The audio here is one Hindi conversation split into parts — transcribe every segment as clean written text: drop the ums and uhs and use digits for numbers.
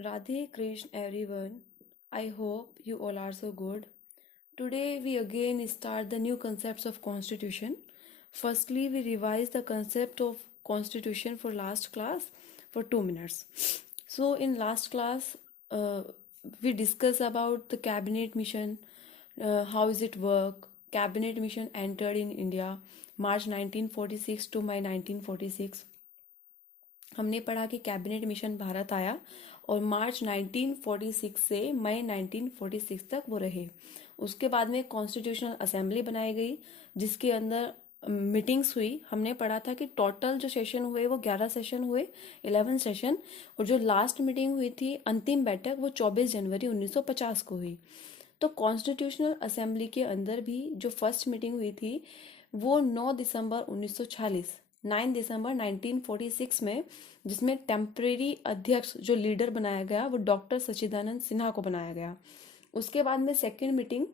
Radhe Krishna everyone. I hope you all are so good. Today we again start the new concepts of constitution. Firstly, we revise the concept of constitution for last class for 2 minutes. So in last class uh, we discuss about the cabinet mission, how is it work. Cabinet mission entered in India March 1946 to May 1946. हमने पढ़ा कि कैबिनेट मिशन भारत आया और मार्च 1946 से मई 1946 तक वो रहे। उसके बाद में कॉन्स्टिट्यूशनल असेंबली बनाई गई जिसके अंदर मीटिंग्स हुई। हमने पढ़ा था कि टोटल जो सेशन हुए वो 11 सेशन हुए, 11 सेशन, और जो लास्ट मीटिंग हुई थी अंतिम बैठक वो 24 जनवरी 1950 को हुई। तो कॉन्स्टिट्यूशनल असेंबली के अंदर भी जो फर्स्ट मीटिंग हुई थी वो 9 दिसंबर 1946 9 दिसंबर 1946 में, जिसमें टेम्परेरी अध्यक्ष जो लीडर बनाया गया वो डॉक्टर सच्चिदानंद सिन्हा को बनाया गया। उसके बाद में सेकेंड मीटिंग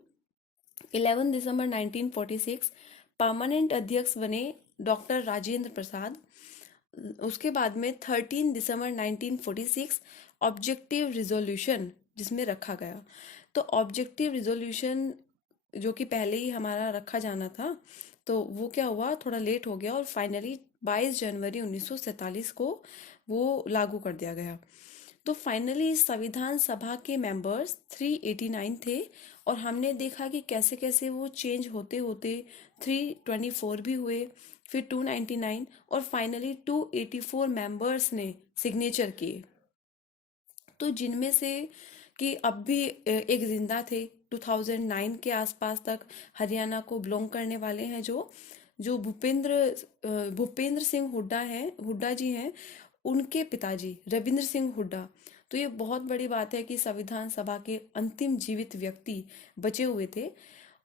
11 दिसंबर 1946 परमानेंट अध्यक्ष बने डॉक्टर राजेंद्र प्रसाद। उसके बाद में 13 दिसंबर 1946 ऑब्जेक्टिव रिजोल्यूशन जिसमें रखा गया। तो ऑब्जेक्टिव रिजोल्यूशन जो कि पहले ही हमारा रखा जाना था, तो वो क्या हुआ, थोड़ा लेट हो गया और फाइनली 22 जनवरी 1947 को वो लागू कर दिया गया। तो फाइनली संविधान सभा के मेंबर्स 389 थे और हमने देखा कि कैसे कैसे वो चेंज होते होते 324 भी हुए, फिर 299 और फाइनली 284 मेंबर्स ने सिग्नेचर किए। तो जिनमें से कि अब भी एक जिंदा थे 2009 के आसपास तक हरियाणा को बिलोंग करने वाले हैं, जो जो भूपेंद्र सिंह हुड्डा जी हैं, उनके पिताजी रविंद्र सिंह हुड्डा। तो ये बहुत बड़ी बात है कि संविधान सभा के अंतिम जीवित व्यक्ति बचे हुए थे।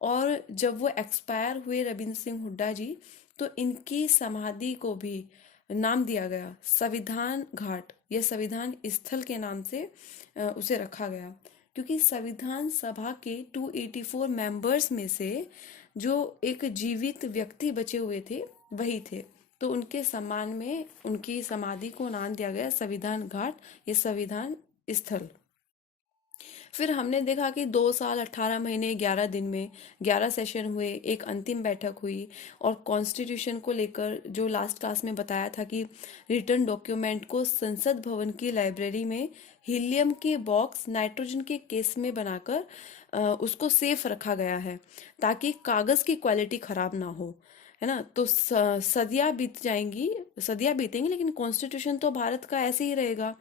और जब वो एक्सपायर हुए रविंद्र सिंह हुड्डा जी, तो इनकी समाधि को भी नाम दिया गया संविधान घाट या संविधान स्थल के नाम से उसे रखा गया, क्योंकि संविधान सभा के 284 मेंबर्स में से जो एक जीवित व्यक्ति बचे हुए थे वही थे। तो उनके सम्मान में उनकी समाधि को नाम दिया गया संविधान घाट या संविधान स्थल। फिर हमने देखा कि 2 साल 18 महीने 11 दिन में 11 सेशन हुए, एक अंतिम बैठक हुई और कॉन्स्टिट्यूशन को लेकर जो लास्ट क्लास में बताया था कि रिटर्न डॉक्यूमेंट को संसद भवन की लाइब्रेरी में हीलियम के बॉक्स नाइट्रोजन के केस में बनाकर उसको सेफ रखा गया है ताकि कागज की क्वालिटी खराब ना हो, है ना। तो सदियां बीतेंगी लेकिन कॉन्स्टिट्यूशन तो भारत का ऐसे ही रहेगा।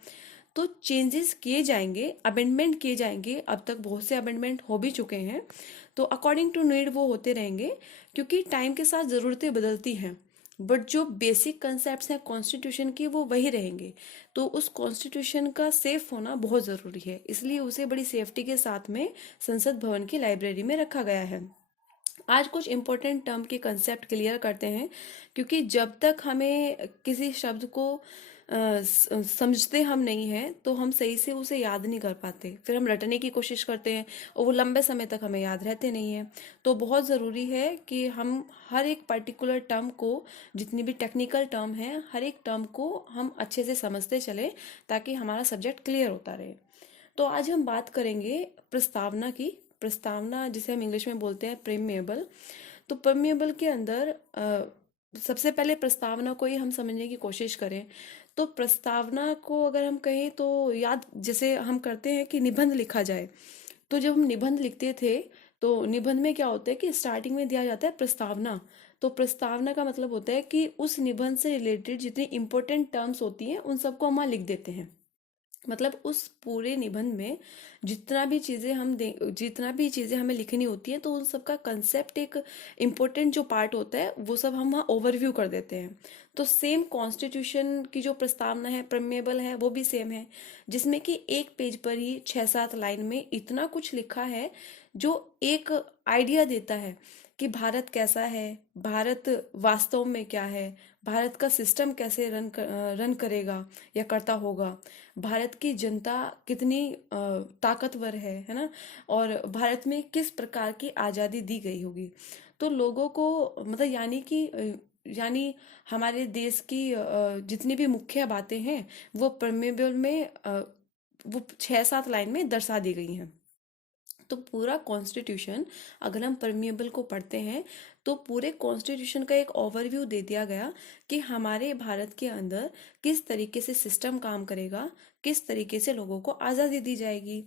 तो चेंजेस किए जाएंगे, अमेंडमेंट किए जाएंगे, अब तक बहुत से अमेंडमेंट हो भी चुके हैं। तो अकॉर्डिंग टू नीड वो होते रहेंगे क्योंकि टाइम के साथ ज़रूरतें बदलती हैं, बट जो बेसिक कंसेप्ट्स हैं कॉन्स्टिट्यूशन की वो वही रहेंगे। तो उस कॉन्स्टिट्यूशन का सेफ होना बहुत ज़रूरी है, इसलिए उसे बड़ी सेफ्टी के साथ में संसद भवन की लाइब्रेरी में रखा गया है। आज कुछ इंपॉर्टेंट टर्म के कंसेप्ट क्लियर करते हैं, क्योंकि जब तक हमें किसी शब्द को समझते हम नहीं हैं तो हम सही से उसे याद नहीं कर पाते, फिर हम रटने की कोशिश करते हैं और वो लंबे समय तक हमें याद रहते नहीं हैं। तो बहुत ज़रूरी है कि हम हर एक पर्टिकुलर टर्म को, जितनी भी टेक्निकल टर्म है, हर एक टर्म को हम अच्छे से समझते चलें ताकि हमारा सब्जेक्ट क्लियर होता रहे। तो आज हम बात करेंगे प्रस्तावना की। प्रस्तावना जिसे हम इंग्लिश में बोलते हैं प्रेमिएबल। तो प्रेमिएबल के अंदर सबसे पहले प्रस्तावना को ही हम समझने की कोशिश करें। तो प्रस्तावना को अगर हम कहें तो याद जैसे हम करते हैं कि निबंध लिखा जाए, तो जब हम निबंध लिखते थे तो निबंध में क्या होता है कि स्टार्टिंग में दिया जाता है प्रस्तावना। तो प्रस्तावना का मतलब होता है कि उस निबंध से रिलेटेड जितनी इंपॉर्टेंट टर्म्स होती हैं उन सबको हम वहाँ लिख देते हैं। मतलब उस पूरे निबंध में जितना भी चीज़ें हमें लिखनी होती हैं तो उन सब का कंसेप्ट, एक इम्पोर्टेंट जो पार्ट होता है वो सब हम वहाँ ओवरव्यू कर देते हैं। तो सेम कॉन्स्टिट्यूशन की जो प्रस्तावना है प्रेमेबल है वो भी सेम है, जिसमें कि एक पेज पर ही 6-7 लाइन में इतना कुछ लिखा है जो एक आइडिया देता है कि भारत कैसा है, भारत वास्तव में क्या है, भारत का सिस्टम कैसे रन करेगा या करता होगा, भारत की जनता कितनी ताकतवर है ना, और भारत में किस प्रकार की आज़ादी दी गई होगी। तो लोगों को मतलब यानी हमारे देश की जितनी भी मुख्य बातें हैं वो परमेबल में वो 6-7 लाइन में दर्शा दी गई हैं। तो पूरा कॉन्स्टिट्यूशन अगर हम परमिएबल को पढ़ते हैं तो पूरे कॉन्स्टिट्यूशन का एक ओवरव्यू दे दिया गया कि हमारे भारत के अंदर किस तरीके से सिस्टम काम करेगा, किस तरीके से लोगों को आज़ादी दी जाएगी।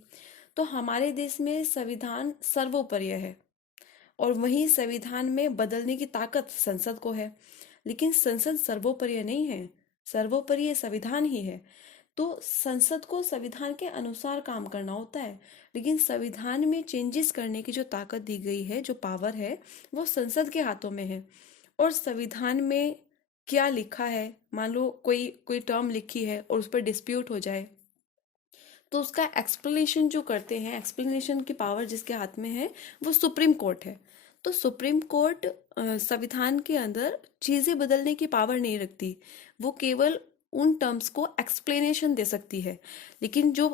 तो हमारे देश में संविधान सर्वोपरि है और वहीं संविधान में बदलने की ताकत संसद को है। लेकिन संसद सर्वोपरि नहीं है, सर्वोपरि संविधान ही है। तो संसद को संविधान के अनुसार काम करना होता है, लेकिन संविधान में चेंजेस करने की जो ताकत दी गई है, जो पावर है, वो संसद के हाथों में है। और संविधान में क्या लिखा है, मान लो कोई कोई टर्म लिखी है और उस पर डिस्प्यूट हो जाए, तो उसका एक्सप्लेनेशन जो करते हैं, एक्सप्लेनेशन की पावर जिसके हाथ में है वो सुप्रीम कोर्ट है। तो सुप्रीम कोर्ट संविधान के अंदर चीजें बदलने की पावर नहीं रखती, वो केवल उन टर्म्स को एक्सप्लेनेशन दे सकती है। लेकिन जो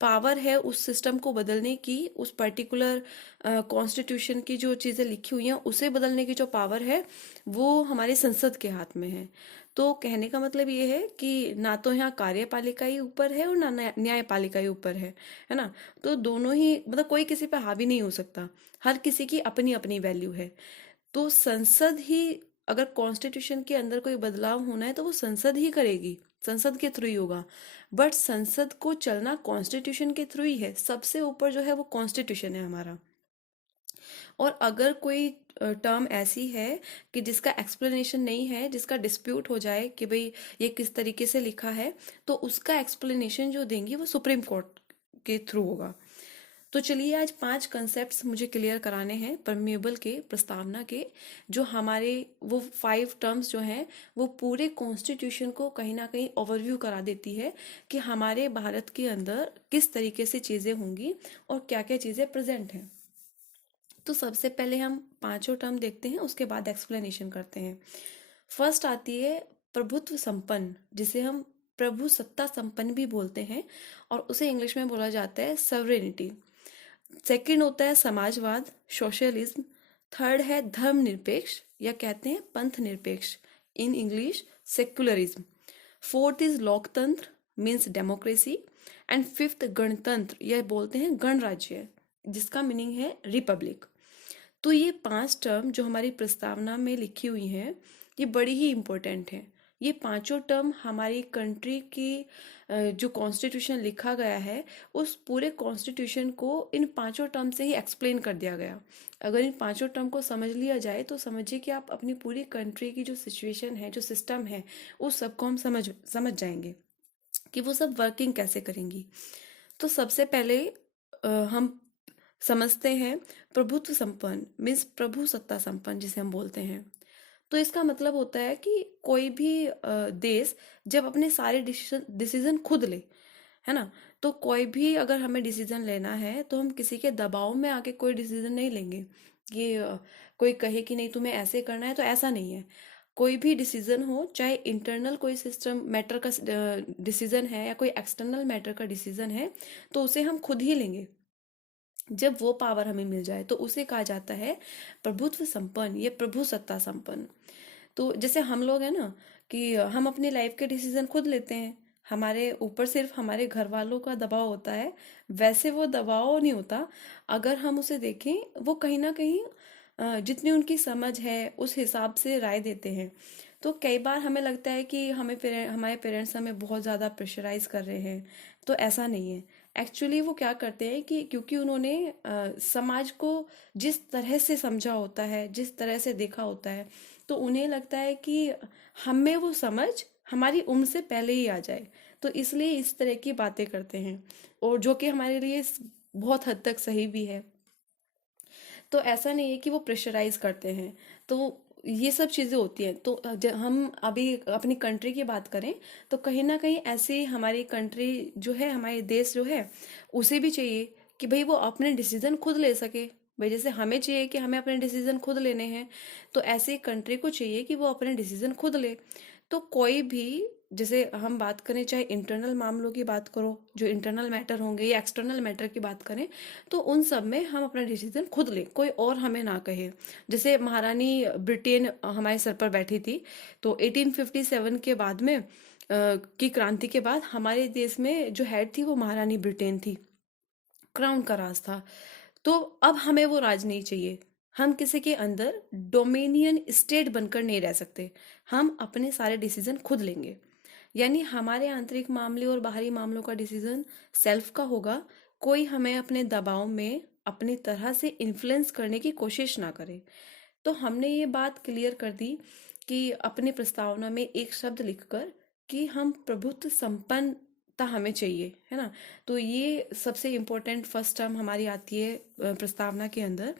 पावर है उस सिस्टम को बदलने की, उस पर्टिकुलर कॉन्स्टिट्यूशन की जो चीजें लिखी हुई हैं उसे बदलने की जो पावर है वो हमारे संसद के हाथ में है। तो कहने का मतलब ये है कि ना तो यहाँ कार्यपालिका ही ऊपर है और ना न्यायपालिका ही ऊपर है ना। तो दोनों ही, मतलब कोई किसी पे हावी नहीं हो सकता, हर किसी की अपनी अपनी वैल्यू है। तो संसद ही, अगर कॉन्स्टिट्यूशन के अंदर कोई बदलाव होना है तो वो संसद ही करेगी, संसद के थ्रू ही होगा। बट संसद को चलना कॉन्स्टिट्यूशन के थ्रू ही है, सबसे ऊपर जो है वो कॉन्स्टिट्यूशन है हमारा। और अगर कोई टर्म ऐसी है कि जिसका एक्सप्लेनेशन नहीं है, जिसका डिस्प्यूट हो जाए कि भाई ये किस तरीके से लिखा है, तो उसका एक्सप्लेनेशन जो देंगी वो सुप्रीम कोर्ट के थ्रू होगा। तो चलिए आज 5 कंसेप्ट्स मुझे क्लियर कराने हैं परमिएबल के, प्रस्तावना के, जो हमारे वो 5 टर्म्स जो हैं वो पूरे कॉन्स्टिट्यूशन को कहीं ना कहीं ओवरव्यू करा देती है कि हमारे भारत के अंदर किस तरीके से चीज़ें होंगी और क्या क्या चीज़ें प्रेजेंट हैं। तो सबसे पहले हम 5 टर्म देखते हैं, उसके बाद एक्सप्लेनेशन करते हैं। फर्स्ट आती है प्रभुत्व संपन्न, जिसे हम प्रभु सत्ता संपन्न भी बोलते हैं और उसे इंग्लिश में बोला जाता है सॉवरेनिटी। सेकंड होता है समाजवाद, सोशलिज्म। थर्ड है धर्मनिरपेक्ष या कहते हैं पंथ निरपेक्ष, in English secularism. Fourth is लोकतंत्र, मीन्स डेमोक्रेसी। एंड फिफ्थ गणतंत्र या बोलते हैं गणराज्य, जिसका मीनिंग है रिपब्लिक। तो ये 5 टर्म जो हमारी प्रस्तावना में लिखी हुई हैं ये बड़ी ही इम्पोर्टेंट है। ये 5 टर्म हमारी कंट्री की जो कॉन्स्टिट्यूशन लिखा गया है उस पूरे कॉन्स्टिट्यूशन को इन 5 टर्म से ही एक्सप्लेन कर दिया गया। अगर इन 5 टर्म को समझ लिया जाए तो समझिए कि आप अपनी पूरी कंट्री की जो सिचुएशन है, जो सिस्टम है, उस सबको हम समझ जाएंगे कि वो सब वर्किंग कैसे करेंगी। तो सबसे पहले हम समझते हैं प्रभुत्व संपन्न, मीन्स प्रभु सत्ता संपन्न जिसे हम बोलते हैं। तो इसका मतलब होता है कि कोई भी देश जब अपने सारे डिसीजन खुद ले, है ना। तो कोई भी अगर हमें डिसीजन लेना है तो हम किसी के दबाव में आके कोई डिसीजन नहीं लेंगे कि कोई कहे कि नहीं तुम्हें ऐसे करना है तो ऐसा नहीं है। कोई भी डिसीजन हो, चाहे इंटरनल कोई सिस्टम मैटर का डिसीजन है या कोई एक्सटर्नल मैटर का डिसीजन है, तो उसे हम खुद ही लेंगे। जब वो पावर हमें मिल जाए तो उसे कहा जाता है प्रभुत्व संपन्न या प्रभु सत्ता संपन्न। तो जैसे हम लोग हैं ना कि हम अपनी लाइफ के डिसीजन खुद लेते हैं, हमारे ऊपर सिर्फ हमारे घर वालों का दबाव होता है, वैसे वो दबाव नहीं होता। अगर हम उसे देखें, वो कहीं ना कहीं जितनी उनकी समझ है उस हिसाब से राय देते हैं। तो कई बार हमें लगता है कि हमारे पेरेंट्स हमें बहुत ज़्यादा प्रेशराइज कर रहे हैं, तो ऐसा नहीं है। एक्चुअली वो क्या करते हैं कि क्योंकि उन्होंने समाज को जिस तरह से समझा होता है, जिस तरह से देखा होता है, तो उन्हें लगता है कि हमें वो समझ हमारी उम्र से पहले ही आ जाए, तो इसलिए इस तरह की बातें करते हैं, और जो कि हमारे लिए बहुत हद तक सही भी है। तो ऐसा नहीं है कि वो प्रेशराइज करते हैं। तो ये सब चीज़ें होती हैं। तो हम अभी अपनी कंट्री की बात करें तो कहीं ना कहीं ऐसे हमारी कंट्री जो है, हमारे देश जो है, उसे भी चाहिए कि भाई वो अपने डिसीजन खुद ले सके। भाई जैसे हमें चाहिए कि हमें अपने डिसीजन खुद लेने हैं, तो ऐसे कंट्री को चाहिए कि वो अपने डिसीजन खुद ले। तो कोई भी, जैसे हम बात करें चाहे इंटरनल मामलों की बात करो, जो इंटरनल मैटर होंगे, या एक्सटर्नल मैटर की बात करें, तो उन सब में हम अपना डिसीजन खुद लें, कोई और हमें ना कहे। जैसे महारानी ब्रिटेन हमारे सर पर बैठी थी, तो 1857 के बाद में की क्रांति के बाद हमारे देश में जो हेड थी वो महारानी ब्रिटेन थी, क्राउन का राज था। तो अब हमें वो राज नहीं चाहिए। हम किसी के अंदर डोमिनियन स्टेट बनकर नहीं रह सकते। हम अपने सारे डिसीजन खुद लेंगे। यानी हमारे आंतरिक मामले और बाहरी मामलों का डिसीजन सेल्फ का होगा। कोई हमें अपने दबाव में अपनी तरह से इन्फ्लुएंस करने की कोशिश ना करे। तो हमने ये बात क्लियर कर दी कि अपनी प्रस्तावना में एक शब्द लिखकर कि हम प्रभुत्व संपन्नता हमें चाहिए, है ना। तो ये सबसे इम्पोर्टेंट फर्स्ट टर्म हमारी आती है प्रस्तावना के अंदर,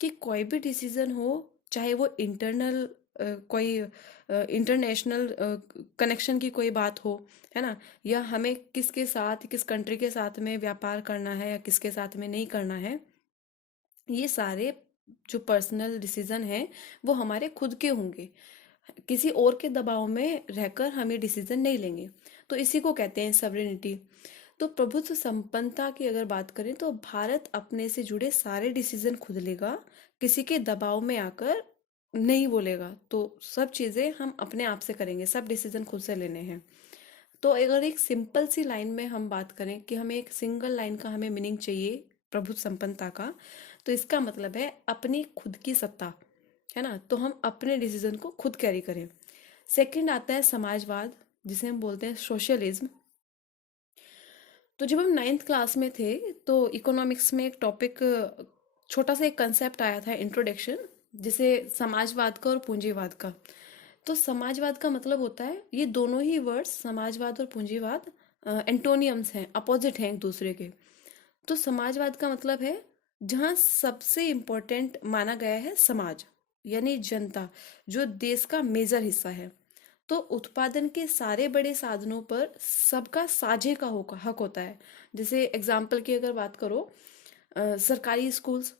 कि कोई भी डिसीजन हो, चाहे वो इंटरनल कोई इंटरनेशनल कनेक्शन की कोई बात हो, है ना, या हमें किसके साथ, किस कंट्री के साथ में व्यापार करना है या किसके साथ में नहीं करना है, ये सारे जो पर्सनल डिसीजन है वो हमारे खुद के होंगे। किसी और के दबाव में रहकर हम ये डिसीजन नहीं लेंगे। तो इसी को कहते हैं सॉवरेनिटी। तो प्रभुत्व संपन्नता की अगर बात करें तो भारत अपने से जुड़े सारे डिसीजन खुद लेगा, किसी के दबाव में आकर नहीं बोलेगा। तो सब चीजें हम अपने आप से करेंगे, सब डिसीजन खुद से लेने हैं। तो अगर एक सिंपल सी लाइन में हम बात करें कि हमें एक सिंगल लाइन का हमें मीनिंग चाहिए प्रभुत्व संपन्नता का, तो इसका मतलब है अपनी खुद की सत्ता, है ना। तो हम अपने डिसीजन को खुद कैरी करें। सेकंड आता है समाजवाद, जिसे हम बोलते हैं सोशलिज्म। तो जब हम 9th क्लास में थे तो इकोनॉमिक्स में एक टॉपिक, छोटा सा एक कंसेप्ट आया था इंट्रोडक्शन, जिसे समाजवाद का और पूंजीवाद का। तो समाजवाद का मतलब होता है, ये दोनों ही वर्ड्स समाजवाद और पूंजीवाद एंटोनियम्स हैं, अपोजिट हैं एक दूसरे के। तो समाजवाद का मतलब है जहाँ सबसे इम्पोर्टेंट माना गया है समाज, यानी जनता, जो देश का मेजर हिस्सा है। तो उत्पादन के सारे बड़े साधनों पर सबका साझे का हक होता है। जैसे एग्जाम्पल की अगर बात करो, सरकारी स्कूल्स,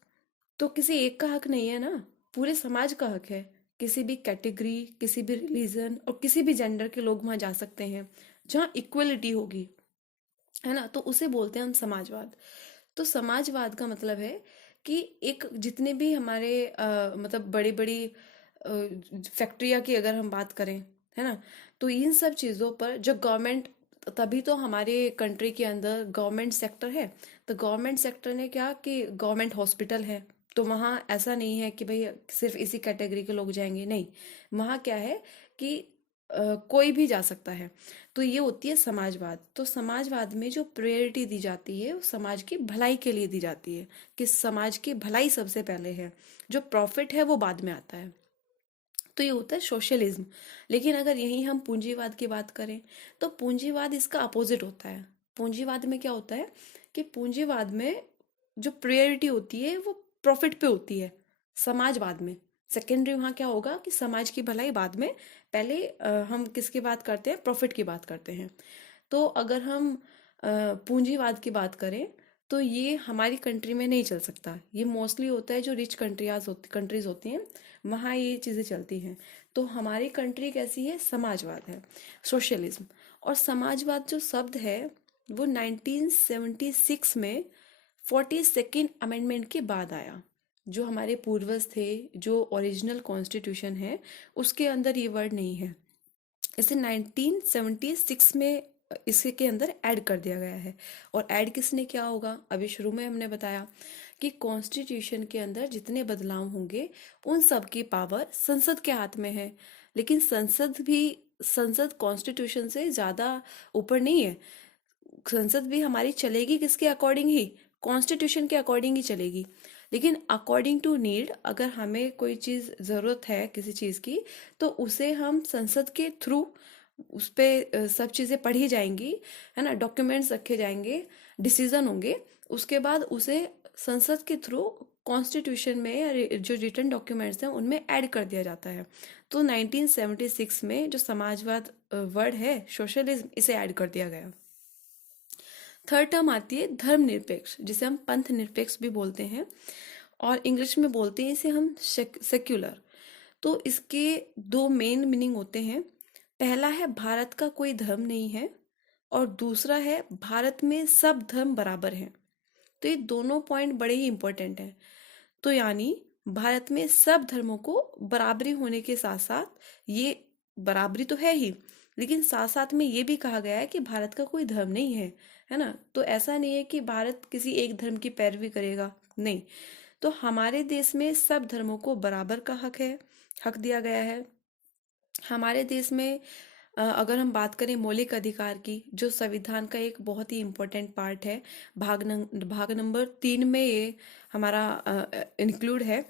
तो किसी एक का हक नहीं है ना, पूरे समाज का हक है। किसी भी कैटेगरी, किसी भी रिलीजन और किसी भी जेंडर के लोग वहां जा सकते हैं, जहाँ इक्वलिटी होगी, है ना। तो उसे बोलते हैं हम समाजवाद। तो समाजवाद का मतलब है कि एक जितने भी हमारे मतलब बड़ी बड़ी फैक्ट्रिया की अगर हम बात करें, है ना, तो इन सब चीज़ों पर जो गवर्नमेंट, तभी तो हमारे कंट्री के अंदर गवर्नमेंट सेक्टर है। तो गवर्नमेंट सेक्टर ने क्या कि गवर्नमेंट हॉस्पिटल है, तो वहाँ ऐसा नहीं है कि भाई सिर्फ इसी कैटेगरी के लोग जाएंगे, नहीं। वहाँ क्या है कि कोई भी जा सकता है। तो ये होती है समाजवाद। तो समाजवाद में जो प्रायोरिटी दी जाती है वो समाज की भलाई के लिए दी जाती है, कि समाज की भलाई सबसे पहले है, जो प्रॉफिट है वो बाद में आता है। तो ये होता है सोशलिज्म। लेकिन अगर यहीं हम पूंजीवाद की बात करें तो पूंजीवाद इसका अपोजिट होता है। पूंजीवाद में क्या होता है कि पूंजीवाद में जो प्रायोरिटी होती है वो प्रॉफिट पे होती है। समाजवाद में सेकेंडरी वहाँ क्या होगा कि समाज की भलाई बाद में, पहले हम किसकी बात करते हैं, प्रॉफिट की बात करते हैं। तो अगर हम पूंजीवाद की बात करें तो ये हमारी कंट्री में नहीं चल सकता। ये मोस्टली होता है जो रिच कंट्रीज होती हैं, वहाँ ये चीज़ें चलती हैं। तो हमारी कंट्री कैसी है, समाजवाद है, सोशलिज्म। और समाजवाद जो शब्द है वो 1976 में 42nd अमेंडमेंट के बाद आया। जो हमारे पूर्वज थे, जो ओरिजिनल कॉन्स्टिट्यूशन है, उसके अंदर ये वर्ड नहीं है। इसे 1976 में इसके के अंदर ऐड कर दिया गया है। और ऐड किसने किया होगा, अभी शुरू में हमने बताया कि कॉन्स्टिट्यूशन के अंदर जितने बदलाव होंगे उन सब की पावर संसद के हाथ में है। लेकिन संसद कॉन्स्टिट्यूशन से ज़्यादा ऊपर नहीं है। संसद भी हमारी चलेगी किसके अकॉर्डिंग ही, कॉन्स्टिट्यूशन के अकॉर्डिंग ही चलेगी। लेकिन अकॉर्डिंग टू नीड, अगर हमें कोई चीज़ ज़रूरत है किसी चीज़ की, तो उसे हम संसद के थ्रू उस पे सब चीज़ें पढ़ी जाएंगी, है ना, डॉक्यूमेंट्स रखे जाएंगे, डिसीजन होंगे। उसके बाद उसे संसद के थ्रू कॉन्स्टिट्यूशन में या जो रिटर्न डॉक्यूमेंट्स हैं उनमें ऐड कर दिया जाता है। तो 1976 में जो समाजवाद वर्ड है, सोशलिज्म, इसे ऐड कर दिया गया। थर्ड टर्म आती है धर्मनिरपेक्ष, जिसे हम पंथ निरपेक्ष भी बोलते हैं, और इंग्लिश में बोलते हैं इसे हम सेक्युलर। तो इसके दो मेन मीनिंग होते हैं। पहला है भारत का कोई धर्म नहीं है, और दूसरा है भारत में सब धर्म बराबर हैं। तो ये दोनों पॉइंट बड़े ही इंपॉर्टेंट हैं। तो यानी भारत में सब धर्मों को बराबरी होने के साथ साथ, ये बराबरी तो है ही, लेकिन साथ साथ में ये भी कहा गया है कि भारत का कोई धर्म नहीं है ना। तो ऐसा नहीं है कि भारत किसी एक धर्म की पैरवी करेगा, नहीं। तो हमारे देश में सब धर्मों को बराबर का हक दिया गया है। हमारे देश में अगर हम बात करें मौलिक अधिकार की, जो संविधान का एक बहुत ही इम्पोर्टेंट पार्ट है, भाग नंबर 3 में ये हमारा इंक्लूड है।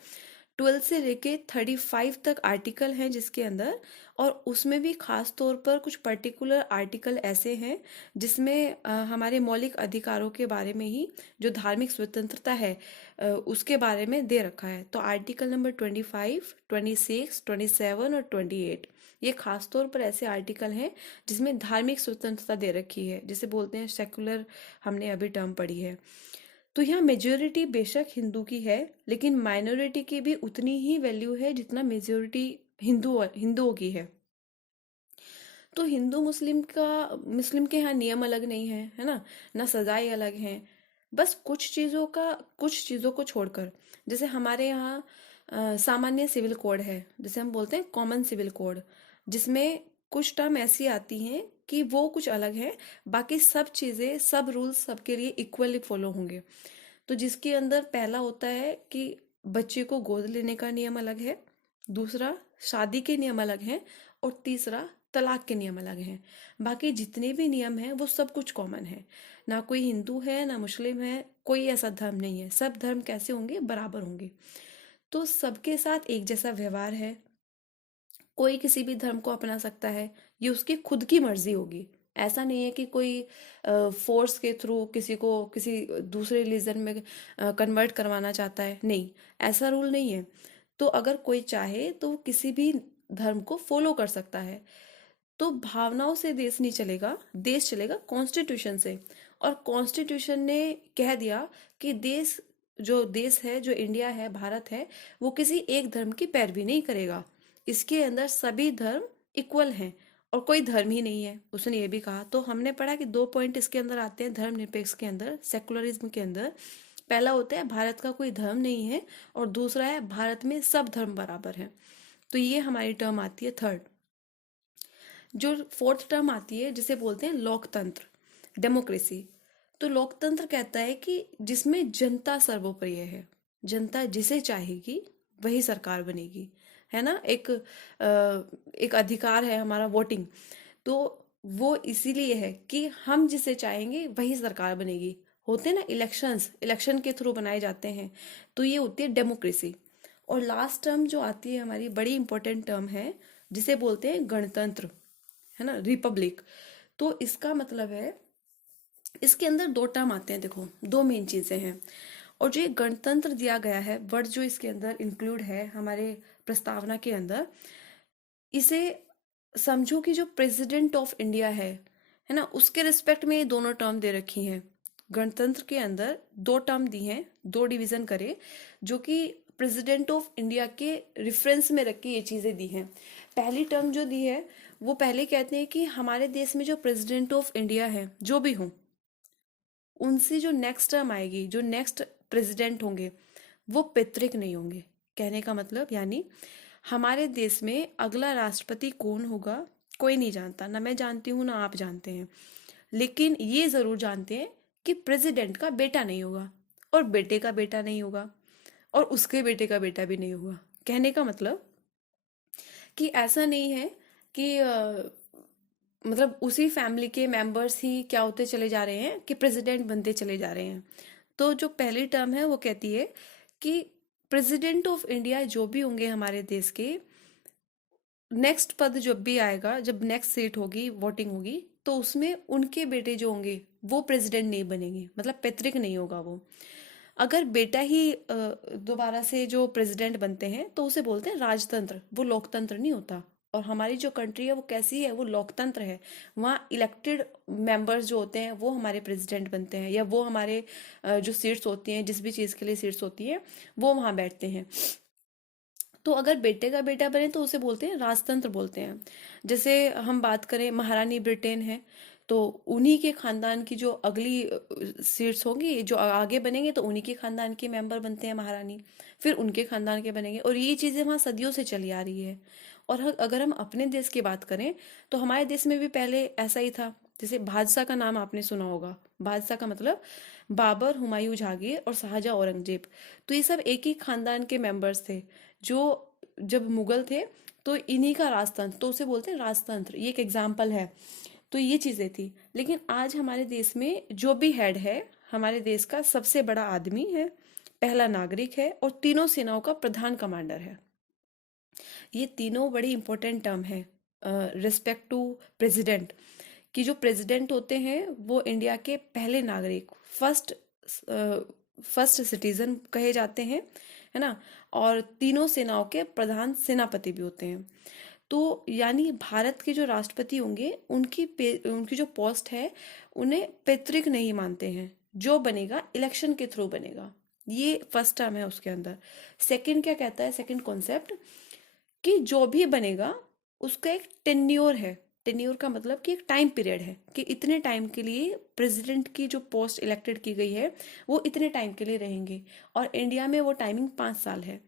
12 से लेके 35 तक आर्टिकल हैं जिसके अंदर, और उसमें भी खास तौर पर कुछ पर्टिकुलर आर्टिकल ऐसे हैं जिसमें हमारे मौलिक अधिकारों के बारे में ही, जो धार्मिक स्वतंत्रता है उसके बारे में दे रखा है। तो आर्टिकल नंबर 25, 26, 27 और 28, ये खास तौर पर ऐसे आर्टिकल हैं जिसमें धार्मिक स्वतंत्रता दे रखी है, जिसे बोलते हैं सेकुलर, हमने अभी टर्म पढ़ी है। तो यहाँ मेजोरिटी बेशक हिंदू की है, लेकिन माइनॉरिटी की भी उतनी ही वैल्यू है जितना मेजोरिटी हिंदुओं की है। तो हिंदू मुस्लिम के यहाँ नियम अलग नहीं है ना, ना सजाएं अलग हैं। बस कुछ चीज़ों को छोड़कर, जैसे हमारे यहाँ सामान्य सिविल कोड है, जैसे हम बोलते हैं कॉमन सिविल कोड, जिसमें कुछ टर्म ऐसी आती हैं कि वो कुछ अलग है, बाकी सब चीज़ें, सब रूल्स सबके लिए इक्वली फॉलो होंगे। तो जिसके अंदर पहला होता है कि बच्चे को गोद लेने का नियम अलग है, दूसरा शादी के नियम अलग हैं, और तीसरा तलाक के नियम अलग हैं। बाकी जितने भी नियम हैं वो सब कुछ कॉमन है। ना कोई हिंदू है ना मुस्लिम है, कोई ऐसा धर्म नहीं है। सब धर्म कैसे होंगे? बराबर होंगे। तो सबके साथ एक जैसा व्यवहार है। कोई किसी भी धर्म को अपना सकता है, ये उसकी खुद की मर्जी होगी। ऐसा नहीं है कि कोई फोर्स के थ्रू किसी को किसी दूसरे रिलीजन में कन्वर्ट करवाना चाहता है, नहीं, ऐसा रूल नहीं है। तो अगर कोई चाहे तो वो किसी भी धर्म को फॉलो कर सकता है। तो भावनाओं से देश नहीं चलेगा, देश चलेगा कॉन्स्टिट्यूशन से। और कॉन्स्टिट्यूशन ने कह दिया कि देश है, जो इंडिया है, भारत है, वो किसी एक धर्म की पैरवी नहीं करेगा। इसके अंदर सभी धर्म इक्वल हैं, और कोई धर्म ही नहीं है, उसने ये भी कहा। तो हमने पढ़ा कि 2 पॉइंट इसके अंदर आते हैं धर्मनिरपेक्ष के अंदर, सेकुलरिज्म के अंदर। पहला होता है भारत का कोई धर्म नहीं है, और दूसरा है भारत में सब धर्म बराबर हैं। तो ये हमारी टर्म आती है थर्ड। जो फोर्थ टर्म आती है जिसे बोलते हैं लोकतंत्र, डेमोक्रेसी। तो लोकतंत्र कहता है कि जिसमें जनता सर्वोपरि है, जनता जिसे चाहेगी वही सरकार बनेगी, है ना। एक अधिकार है हमारा वोटिंग। तो वो इसीलिए है कि हम जिसे चाहेंगे वही सरकार बनेगी। होते हैं ना इलेक्शन के थ्रू बनाए जाते हैं। तो ये होती है डेमोक्रेसी। और लास्ट टर्म जो आती है हमारी, बड़ी इंपॉर्टेंट टर्म है, जिसे बोलते हैं गणतंत्र, है ना, रिपब्लिक। तो इसका मतलब है, इसके अंदर 2 टर्म आते हैं। देखो, 2 मेन चीजें हैं। और जो ये गणतंत्र दिया गया है, वर्ड जो इसके अंदर इंक्लूड है हमारे प्रस्तावना के अंदर, इसे समझो कि जो प्रेसिडेंट ऑफ इंडिया है ना, उसके रिस्पेक्ट में ये दोनों टर्म दे रखी हैं। गणतंत्र के अंदर 2 टर्म दी हैं, 2 डिवीजन करे, जो कि प्रेसिडेंट ऑफ इंडिया के रेफरेंस में रख के ये चीजें दी हैं। पहली टर्म जो दी है, वो पहले कहते हैं कि हमारे देश में जो प्रेसिडेंट ऑफ इंडिया है, जो भी हो, उनसे जो नेक्स्ट टर्म आएगी, जो नेक्स्ट प्रेसिडेंट होंगे, वो पैतृक नहीं होंगे। कहने का मतलब, यानी हमारे देश में अगला राष्ट्रपति कौन होगा कोई नहीं जानता, ना मैं जानती हूँ ना आप जानते हैं। लेकिन ये जरूर जानते हैं कि प्रेसिडेंट का बेटा नहीं होगा, और बेटे का बेटा नहीं होगा, और उसके बेटे का बेटा भी नहीं होगा। कहने का मतलब कि ऐसा नहीं है कि मतलब उसी फैमिली के मेंबर्स ही क्या होते चले जा रहे हैं कि प्रेसिडेंट बनते चले जा रहे हैं। तो जो पहली टर्म है वो कहती है कि प्रेसिडेंट ऑफ इंडिया जो भी होंगे हमारे देश के, नेक्स्ट पद जब भी आएगा, जब नेक्स्ट सीट होगी, वोटिंग होगी, तो उसमें उनके बेटे जो होंगे वो प्रेसिडेंट नहीं बनेंगे, मतलब पैतृक नहीं होगा वो। अगर बेटा ही दोबारा से जो प्रेसिडेंट बनते हैं तो उसे बोलते हैं राजतंत्र, वो लोकतंत्र नहीं होता। और हमारी जो कंट्री है वो कैसी है? वो लोकतंत्र है। वहाँ इलेक्टेड मेंबर्स जो होते हैं वो हमारे प्रेसिडेंट बनते हैं, या वो हमारे जो सीट्स होती हैं, जिस भी चीज़ के लिए सीट्स होती हैं, वो वहाँ बैठते हैं। तो अगर बेटे का बेटा बने तो उसे बोलते हैं राजतंत्र बोलते हैं। जैसे हम बात करें, महारानी ब्रिटेन है, तो उन्हीं के खानदान की जो अगली सीट्स होंगी, जो आगे बनेंगे, तो उन्हीं के खानदान के मेंबर बनते हैं महारानी, फिर उनके खानदान के बनेंगे। और ये चीज़ें वहाँ सदियों से चली आ रही है। और अगर हम अपने देश की बात करें तो हमारे देश में भी पहले ऐसा ही था। जैसे बादशाह का नाम आपने सुना होगा। बादशाह का मतलब बाबर, हुमायूं जहांगीर और शाहजहां औरंगजेब। तो ये सब एक ही खानदान के मेंबर्स थे। जो जब मुगल थे तो इन्हीं का राजतंत्र, तो उसे बोलते हैं राजतंत्र, ये एक एग्जाम्पल है। तो ये चीजें थी। लेकिन आज हमारे देश में जो भी हेड है, हमारे देश का सबसे बड़ा आदमी है, पहला नागरिक है और तीनों सेनाओं का प्रधान कमांडर है। ये तीनों बड़ी इंपॉर्टेंट टर्म है रिस्पेक्ट टू प्रेसिडेंट। कि जो प्रेसिडेंट होते हैं वो इंडिया के पहले नागरिक, फर्स्ट फर्स्ट सिटीजन कहे जाते हैं, है ना। और तीनों सेनाओं के प्रधान सेनापति भी होते हैं। तो यानी भारत के जो राष्ट्रपति होंगे उनकी जो पोस्ट है उन्हें पैतृक नहीं मानते हैं। जो बनेगा इलेक्शन के थ्रू बनेगा। ये फर्स्ट टर्म है उसके अंदर। सेकंड क्या कहता है, सेकंड कॉन्सेप्ट, कि जो भी बनेगा उसका एक टेन्योर है। टेन्योर का मतलब कि एक टाइम पीरियड है कि इतने टाइम के लिए प्रेसिडेंट की जो पोस्ट इलेक्टेड की गई है वो इतने टाइम के लिए रहेंगे। और इंडिया में वो टाइमिंग 5 साल है।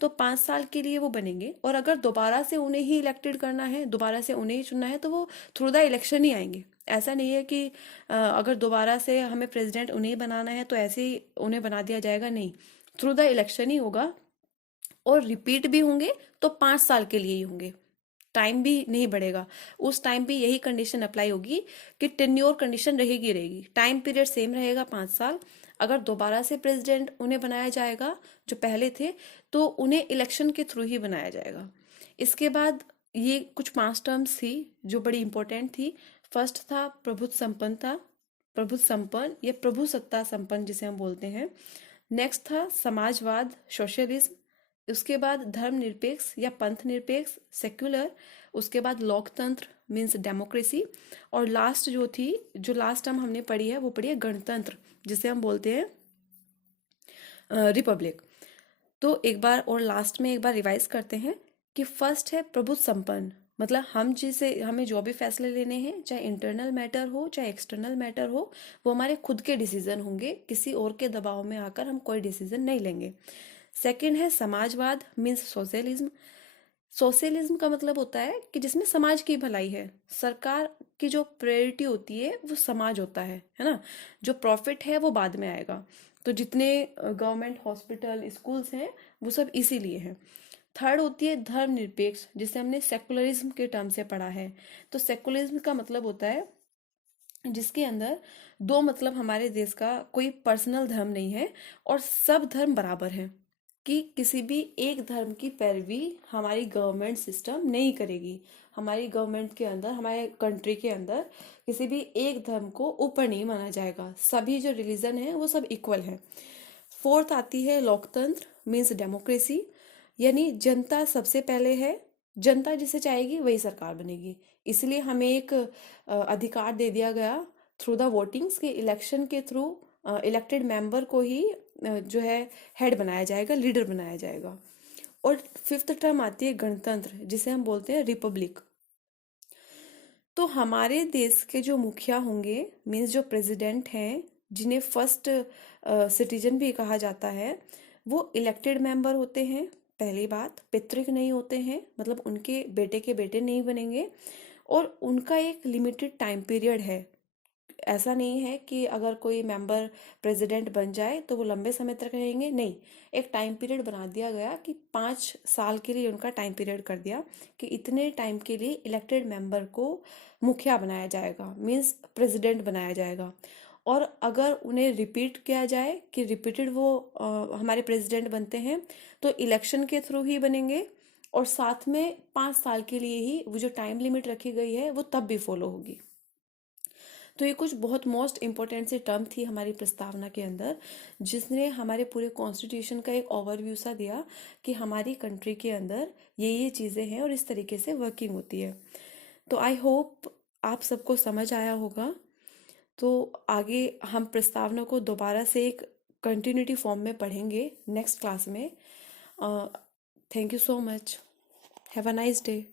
तो 5 साल के लिए वो बनेंगे और अगर दोबारा से उन्हें ही इलेक्टेड करना है, दोबारा से उन्हें ही चुनना है, तो वो थ्रू द इलेक्शन ही आएंगे। ऐसा नहीं है कि अगर दोबारा से हमें प्रेसिडेंट उन्हें ही बनाना है तो ऐसे ही उन्हें बना दिया जाएगा, नहीं। थ्रू द इलेक्शन ही होगा। और रिपीट भी होंगे तो 5 साल के लिए ही होंगे। टाइम भी नहीं बढ़ेगा। उस टाइम भी यही कंडीशन अप्लाई होगी कि टेन्योर कंडीशन रहेगी। टाइम पीरियड सेम रहेगा 5 साल। अगर दोबारा से प्रेसिडेंट उन्हें बनाया जाएगा जो पहले थे, तो उन्हें इलेक्शन के थ्रू ही बनाया जाएगा। इसके बाद ये कुछ 5 टर्म्स थी जो बड़ी इंपॉर्टेंट थी। फर्स्ट था प्रभुत्व संपन्न था, प्रभुत्व संपन्न या प्रभु सत्ता संपन्न जिसे हम बोलते हैं। नेक्स्ट था समाजवाद, सोशलिज्म। उसके बाद धर्मनिरपेक्ष या पंथ निरपेक्ष, सेक्युलर। उसके बाद लोकतंत्र मीन्स डेमोक्रेसी। और लास्ट जो लास्ट टर्म हमने पढ़ी है वो पढ़ी है गणतंत्र, जिसे हम बोलते हैं रिपब्लिक। तो एक बार और लास्ट में एक बार रिवाइज करते हैं कि फर्स्ट है प्रभुत्व संपन्न। मतलब हमें जो भी फैसले लेने हैं, चाहे इंटरनल मैटर हो चाहे एक्सटर्नल मैटर हो, वो हमारे खुद के डिसीजन होंगे। किसी और के दबाव में आकर हम कोई डिसीजन नहीं लेंगे। सेकंड है समाजवाद मीन्स सोशलिज्म। सोशलिज्म का मतलब होता है कि जिसमें समाज की भलाई है। सरकार की जो प्रायोरिटी होती है वो समाज होता है ना। जो प्रॉफिट है वो बाद में आएगा। तो जितने गवर्नमेंट हॉस्पिटल स्कूल्स हैं वो सब इसीलिए हैं। थर्ड होती है धर्मनिरपेक्ष, जिसे हमने सेकुलरिज्म के टर्म से पढ़ा है। तो सेकुलरिज्म का मतलब होता है जिसके अंदर दो, मतलब हमारे देश का कोई पर्सनल धर्म नहीं है और सब धर्म बराबर हैं। कि किसी भी एक धर्म की पैरवी हमारी गवर्नमेंट सिस्टम नहीं करेगी। हमारी गवर्नमेंट के अंदर, हमारे कंट्री के अंदर किसी भी एक धर्म को ऊपर नहीं माना जाएगा। सभी जो रिलीजन है वो सब इक्वल है। फोर्थ आती है लोकतंत्र मीन्स डेमोक्रेसी। यानी जनता सबसे पहले है। जनता जिसे चाहेगी वही सरकार बनेगी। इसलिए हमें एक अधिकार दे दिया गया थ्रू द वोटिंग्स के इलेक्शन के थ्रू इलेक्टेड मेंबर को ही जो है हेड बनाया जाएगा, लीडर बनाया जाएगा। और फिफ्थ टर्म आती है गणतंत्र, जिसे हम बोलते हैं रिपब्लिक। तो हमारे देश के जो मुखिया होंगे मीन्स जो प्रेसिडेंट हैं, जिन्हें फर्स्ट सिटीजन भी कहा जाता है, वो इलेक्टेड मेंबर होते हैं। पहली बात, पितृक नहीं होते हैं, मतलब उनके बेटे के बेटे नहीं बनेंगे। और उनका एक लिमिटेड टाइम पीरियड है। ऐसा नहीं है कि अगर कोई मेंबर प्रेसिडेंट बन जाए तो वो लंबे समय तक रहेंगे, नहीं। एक टाइम पीरियड बना दिया गया कि 5 साल के लिए उनका टाइम पीरियड कर दिया कि इतने टाइम के लिए इलेक्टेड मेंबर को मुखिया बनाया जाएगा, मीन्स प्रेसिडेंट बनाया जाएगा। और अगर उन्हें रिपीट किया जाए कि रिपीटेड वो हमारे प्रेसिडेंट बनते हैं, तो इलेक्शन के थ्रू ही बनेंगे। और साथ में 5 साल के लिए ही वो जो टाइम लिमिट रखी गई है वो तब भी फॉलो होगी। तो ये कुछ बहुत मोस्ट इम्पोर्टेंट सी टर्म थी हमारी प्रस्तावना के अंदर, जिसने हमारे पूरे कॉन्स्टिट्यूशन का एक ओवरव्यू सा दिया कि हमारी कंट्री के अंदर ये चीज़ें हैं और इस तरीके से वर्किंग होती है। तो आई होप आप सबको समझ आया होगा। तो आगे हम प्रस्तावना को दोबारा से एक कंटिन्यूटी फॉर्म में पढ़ेंगे नेक्स्ट क्लास में। Thank you so much. Have a nice day.